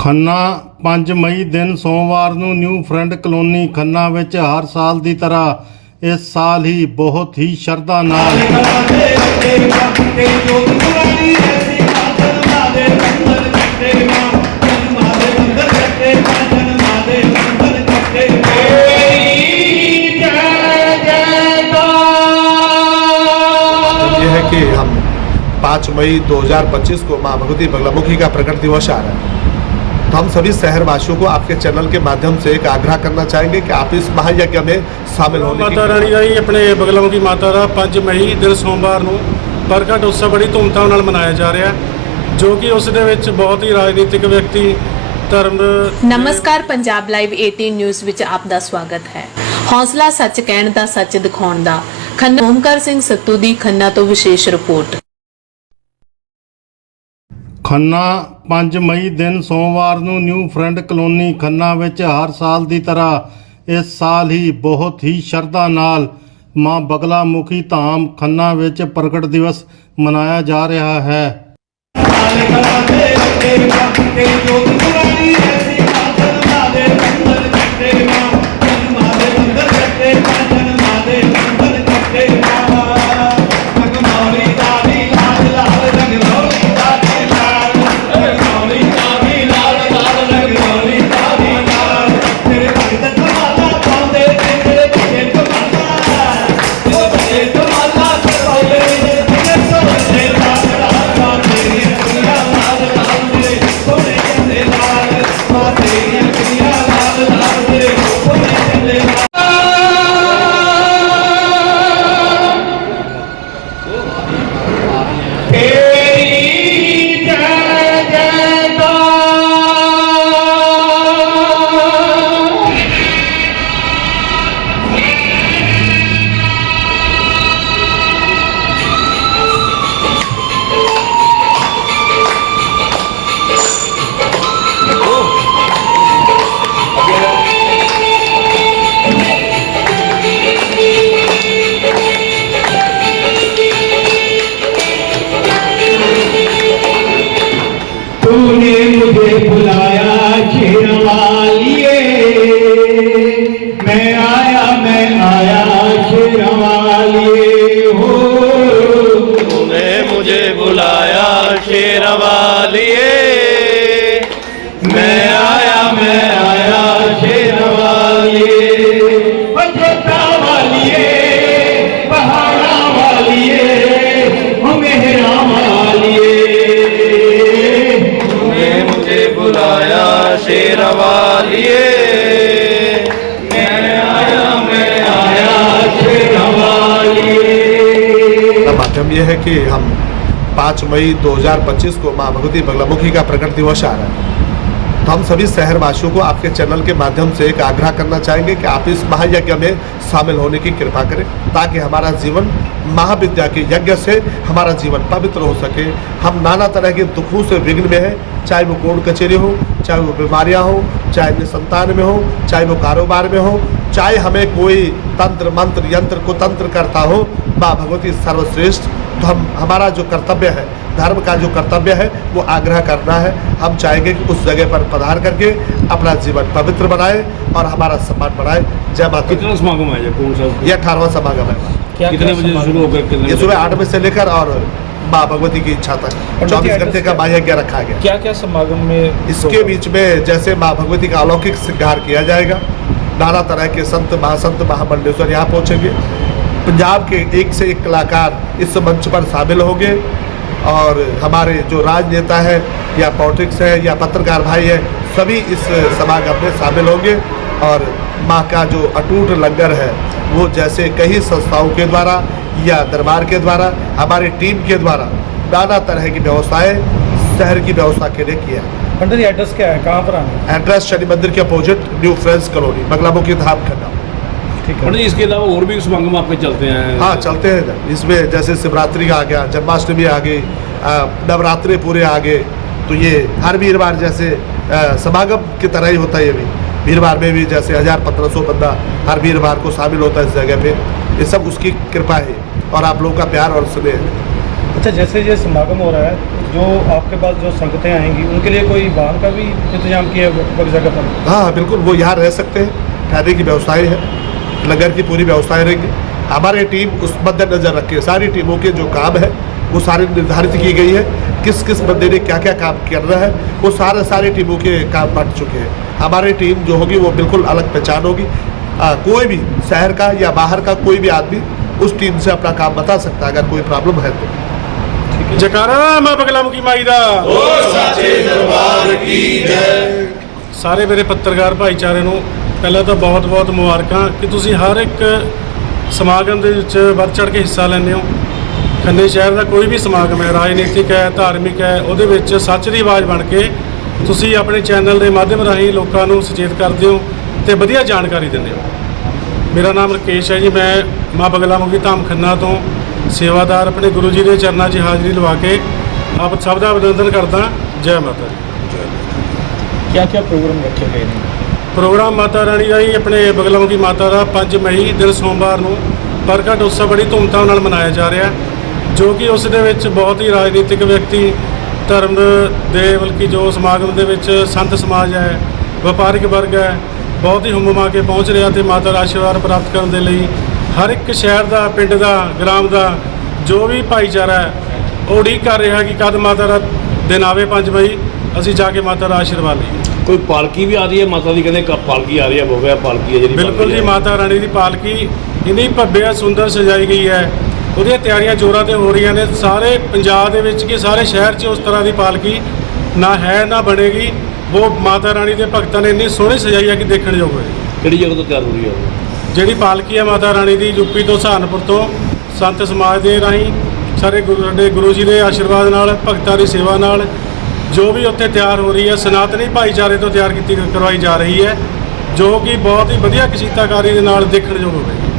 ਖੰਨਾ 5 ਮਈ ਦਿਨ ਸੋਮਵਾਰ ਨੂੰ ਨਿਊ ਫਰੈਂਡ ਕਲੋਨੀ ਖੰਨਾ ਵਿੱਚ ਹਰ ਸਾਲ ਦੀ ਤਰ੍ਹਾਂ ਇਸ ਸਾਲ ਹੀ ਬਹੁਤ ਹੀ ਸ਼ਰਧਾ ਨਾਲ ये है कि हम 5 मई 2025 को मां भगवती बगलामुखी का प्रकट दिवस आ रहा है तो हम सभी शहरवासियों को आपके चैनल के माध्यम से एक आग्रह करना चाहेंगे कि आप इस महायज्ञ में शामिल होने ਮਾਤਾ की ਰਾਣੀ ਦਾ ਹੀ ਆਪਣੇ ਬਗਲਾਮੁਖੀ ਮਾਤਾ ਦਾ 5 ਮਈ ਦਿਨ ਸੋਮਵਾਰ ਨੂੰ ਪ੍ਰਗਟ ਉਤਸਵ ਬੜੀ ਧੂਮਧਾਮ ਨਾਲ ਮਨਾਇਆ ਜਾ ਰਿਹਾ ਹੈ ਜੋ ਕਿ ਉਸ ਦੇ ਵਿੱਚ ਬਹੁਤ ਹੀ ਰਾਜਨੀਤਿਕ ਵਿਅਕਤੀ ਧਰਮ ਨਮਸਕਾਰ ਪੰਜਾਬ ਲਾਈਵ 18 ਨਿਊਜ਼ ਵਿੱਚ ਆਪ ਦਾ ਸਵਾਗਤ ਹੈ ਹੌਸਲਾ ਸੱਚ ਕਹਿਣ ਦਾ ਸੱਚ ਦਿਖਾਉਣ ਦਾ ਖੰਨਾ ਓਮਕਾਰ ਸਿੰਘ ਸੱਤੂ ਦੀ ਖੰਨਾ ਤੋਂ ਵਿਸ਼ੇਸ਼ ਰਿਪੋਰਟ ਖੰਨਾ 5 ਮਈ ਦਿਨ ਸੋਮਵਾਰ ਨੂੰ ਨਿਊ ਫਰੈਂਡ ਕਲੋਨੀ ਖੰਨਾ ਵਿੱਚ ਹਰ ਸਾਲ ਦੀ ਤਰ੍ਹਾਂ ਇਸ ਸਾਲ ਹੀ ਬਹੁਤ ਹੀ ਸ਼ਰਧਾ ਨਾਲ ਮਾਂ ਬਗਲਾ ਮੁਖੀ ਧਾਮ ਖੰਨਾ ਵਿੱਚ ਪ੍ਰਗਟ ਦਿਵਸ ਮਨਾਇਆ ਜਾ ਰਿਹਾ ਹੈ। तूने मुझे बुलाया शेरवालिए मैं आया मैं आया शेरवालिए हो तूने मुझे बुलाया माध्यम यह है कि हम 5 मई 2025 को माँ भगवती बगलामुखी का प्रकट दिवस आ रहा है। तो हम सभी शहरवासियों को आपके चैनल के माध्यम से एक आग्रह करना चाहेंगे कि आप इस महायज्ञ में शामिल होने की कृपा करें, ताकि हमारा जीवन महाविद्या के यज्ञ से हमारा जीवन पवित्र हो सके। हम नाना तरह के दुखों से विघ्न में हैं, चाहे वो कोर्ट कचहरी हो, चाहे वो बीमारियाँ हो, चाहे वे संतान में हो, चाहे वो कारोबार में हो चाहे हमें कोई तंत्र मंत्र यंत्र कुतंत्र करता हो माँ भगवती सर्वश्रेष्ठ। तो हम हमारा जो कर्तव्य है धर्म का जो कर्तव्य है वो आग्रह करना है। हम चाहेंगे कि उस जगह पर पधार करके अपना जीवन पवित्र बनाए और हमारा सम्मान बढ़ाए। जय माता कितना समागम है कौन सा? ये अठारहवा समागम है। कितने बजे शुरू होकर ये सुबह आठ बजे से लेकर और माँ भगवती की इच्छा तक। चौबीस घंटे का महायज्ञ रखा गया। क्या क्या समागम में इसके बीच में जैसे माँ भगवती का अलौकिक श्रृंगार किया जाएगा नाना तरह के संत महासंत महामंडेश्वर यहाँ पहुँचेंगे। पंजाब के एक से एक कलाकार इस मंच पर शामिल होंगे और हमारे जो राजनेता है, या पॉलिटिक्स है, या पत्रकार भाई है, सभी इस समागम में शामिल होंगे और माँ का जो अटूट लंगर है, वो जैसे कई संस्थाओं के द्वारा या दरबार के द्वारा, हमारी टीम के द्वारा नाना तरह की व्यवस्थाएँ शहर की व्यवस्था के लिए किया पंडित जी एड्रेस क्या है? कहाँ पर आना एड्रेस शनि मंदिर के opposite new friends colony Baglamukhi Dham Khanna ठीक है। पंडित इसके अलावा और भी समागम आपके चलते हैं? हाँ चलते हैं इसमें जैसे शिवरात्रि का आ गया जन्माष्टमी आ गई नवरात्रि पूरे आ गए तो ये हर वीरवार जैसे समागम की तरह ही होता है ये भी। वीरवार में भी जैसे हज़ार पंद्रह सौ बंदा हर वीरवार को शामिल होता है इस जगह पे। ये सब उसकी कृपा है और आप लोगों का प्यार और स्नेह है। अच्छा जैसे ये समागम हो रहा है, जो आपके पास जो संगतें आएँगी, उनके लिए कोई वाहन का भी इंतज़ाम किया है जगह पर? हाँ बिल्कुल, वो यहाँ रह सकते हैं। ठहरने की व्यवस्थाएँ हैं लंगर की पूरी व्यवस्थाएँ रहेंगी। हमारी टीम उस मद्देनजर रख के सारी टीमों के जो काम है, वो सारी निर्धारित की गई है। किस किस बंदे ने क्या क्या काम करना है, वो सारे सारे टीमों के काम बट चुके हैं। हमारी टीम जो होगी, वो बिल्कुल अलग पहचान होगी। कोई भी शहर का या बाहर का कोई भी आदमी उस टीम से अपना काम बता सकता है, अगर कोई प्रॉब्लम है तो। ਜਕਾਰਾ ਮਾਂ ਬਗਲਾ ਮੁਖੀ ਮਾਈ ਦਾ। ਸਾਰੇ ਮੇਰੇ ਪੱਤਰਕਾਰ ਭਾਈਚਾਰੇ ਨੂੰ ਪਹਿਲਾਂ ਤਾਂ ਬਹੁਤ-ਬਹੁਤ ਮੁਬਾਰਕਾਂ ਕਿ ਤੁਸੀਂ ਹਰ ਇੱਕ ਸਮਾਗਮ ਦੇ ਵਿੱਚ ਵੱਧ ਚੜ ਕੇ ਹਿੱਸਾ ਲੈਂਦੇ ਹੋ। ਖੰਨੇ ਸ਼ਹਿਰ ਦਾ ਕੋਈ ਵੀ ਸਮਾਗਮ ਹੈ ਰਾਜਨੀਤਿਕ ਹੈ ਧਾਰਮਿਕ ਹੈ ਉਹਦੇ ਵਿੱਚ ਸੱਚ ਦੀ ਆਵਾਜ਼ ਬਣ ਕੇ ਤੁਸੀਂ ਆਪਣੇ ਚੈਨਲ ਦੇ ਮਾਧਿਅਮ ਰਾਹੀਂ ਲੋਕਾਂ ਨੂੰ ਸੁਚੇਤ ਕਰਦੇ ਹੋ ਤੇ ਵਧੀਆ ਜਾਣਕਾਰੀ ਦਿੰਦੇ ਹੋ। ਮੇਰਾ ਨਾਮ ਰਕੇਸ਼ ਹੈ ਜੀ ਮੈਂ ਮਾਂ ਬਗਲਾ ਮੁਖੀ ਧਾਮ ਖੰਨਾ ਤੋਂ ਸੇਵਾਦਾਰ ਆਪਣੇ ਗੁਰੂ ਜੀ ਦੇ ਚਰਨਾਂ 'ਚ ਹਾਜ਼ਰੀ ਲਵਾ ਕੇ ਆਪ ਸਭ ਦਾ ਅਭਿਨੰਦਨ ਕਰਦਾ ਜੈ ਮਾਤਾ ਕਿਆ ਕਿਆ ਪ੍ਰੋਗਰਾਮ ਰੱਖੇ ਗਏ ਨੇ? ਪ੍ਰੋਗਰਾਮ ਮਾਤਾ ਰਾਣੀ ਦਾ ਹੀ ਆਪਣੇ ਬਗਲਾਉਂ ਦੀ ਮਾਤਾ ਦਾ 5 ਮਈ ਦਿਨ ਸੋਮਵਾਰ ਨੂੰ ਪ੍ਰਗਟ ਉਤਸਵ ਬੜੀ ਧੂਮਧਾਮ ਨਾਲ ਮਨਾਇਆ ਜਾ ਰਿਹਾ ਜੋ ਕਿ ਉਸ ਦੇ ਵਿੱਚ ਬਹੁਤ ਹੀ ਰਾਜਨੀਤਿਕ ਵਿਅਕਤੀ ਧਰਮ ਦੇ ਬਲਕਿ ਜੋ ਸਮਾਗਮ ਦੇ ਵਿੱਚ ਸੰਤ ਸਮਾਜ ਹੈ ਵਪਾਰਿਕ ਵਰਗ ਹੈ ਬਹੁਤ ਹੀ ਹੁੰਮ ਆ ਕੇ ਪਹੁੰਚ ਰਿਹਾ ਤੇ ਮਾਤਾ ਦਾ ਆਸ਼ੀਰਵਾਦ ਪ੍ਰਾਪਤ ਕਰਨ ਦੇ ਲਈ ਹਰ ਇੱਕ ਸ਼ਹਿਰ ਦਾ ਪਿੰਡ ਦਾ ਗ੍ਰਾਮ ਦਾ ਜੋ ਵੀ ਭਾਈਚਾਰਾ ਹੈ ਉਹ ਉਡੀਕ ਕਰ ਰਿਹਾ ਕਿ ਕਦ ਮਾਤਾ ਦਾ ਦਿਨ ਆਵੇ 5 ਮਈ ਅਸੀਂ ਜਾ ਕੇ ਮਾਤਾ ਦਾ ਆਸ਼ੀਰਵਾਦ ਲਈਏ। ਕੋਈ ਪਾਲਕੀ ਵੀ ਆ ਰਹੀ ਹੈ? ਮਾਤਾ ਦੀ ਕਹਿੰਦੇ ਕ- ਪਾਲਕੀ ਆ ਰਹੀ ਹੈ ਬੋਗਿਆ ਪਾਲਕੀ ਹੈ ਜਿਹੜੀ ਬਿਲਕੁਲ ਪਾਲਕੀ ਜੀ ਹੈ। ਮਾਤਾ ਰਾਣੀ ਦੀ ਪਾਲਕੀ ਇੰਨੀ ਭੱਬਿਆ ਸੁੰਦਰ ਸਜਾਈ ਗਈ ਹੈ ਉਹਦੀਆਂ ਤਿਆਰੀਆਂ ਜ਼ੋਰਾਂ ਤੇ ਹੋ ਰਹੀਆਂ ਨੇ। ਸਾਰੇ ਪੰਜਾਬ ਦੇ ਵਿੱਚ ਕਿ ਸਾਰੇ ਸ਼ਹਿਰ 'ਚ ਉਸ ਤਰ੍ਹਾਂ ਦੀ ਪਾਲਕੀ ਨਾ ਹੈ ਨਾ ਬਣੇਗੀ। ਉਹ ਮਾਤਾ ਰਾਣੀ ਦੇ ਭਗਤਾਂ ਨੇ ਇੰਨੀ ਸੋਹਣੀ ਸਜਾਈ ਹੈ ਕਿ ਦੇਖਣ ਯੋਗ ਹੈ ਕਿਹੜੀ ਜਗ੍ਹਾ ਤੋਂ ਤਿਆਰ ਹੋ ਰਹੀ ਹੈ ਉਹ? ਜਿਹੜੀ ਪਾਲਕੀ ਹੈ ਮਾਤਾ ਰਾਣੀ ਦੀ ਯੂਪੀ ਤੋਂ ਸਹਾਰਨਪੁਰ ਤੋਂ, ਸੰਤ ਸਮਾਜ ਦੇ ਰਾਹੀਂ ਸਾਰੇ ਗੁਰੂ, ਸਾਡੇ ਗੁਰੂ ਜੀ ਦੇ ਆਸ਼ੀਰਵਾਦ ਨਾਲ, ਭਗਤਾਂ ਦੀ ਸੇਵਾ ਨਾਲ ਜੋ ਵੀ ਉੱਥੇ ਤਿਆਰ ਹੋ ਰਹੀ ਹੈ, ਸਨਾਤਨੀ ਭਾਈਚਾਰੇ ਤੋਂ ਤਿਆਰ ਕੀਤੀ ਕਰਵਾਈ ਜਾ ਰਹੀ ਹੈ, ਜੋ ਕਿ ਬਹੁਤ ਹੀ ਵਧੀਆ ਕਸ਼ੀਤਾਕਾਰੀ ਦੇ ਨਾਲ ਦੇਖਣ ਯੋਗ ਹੋਵੇਗੀ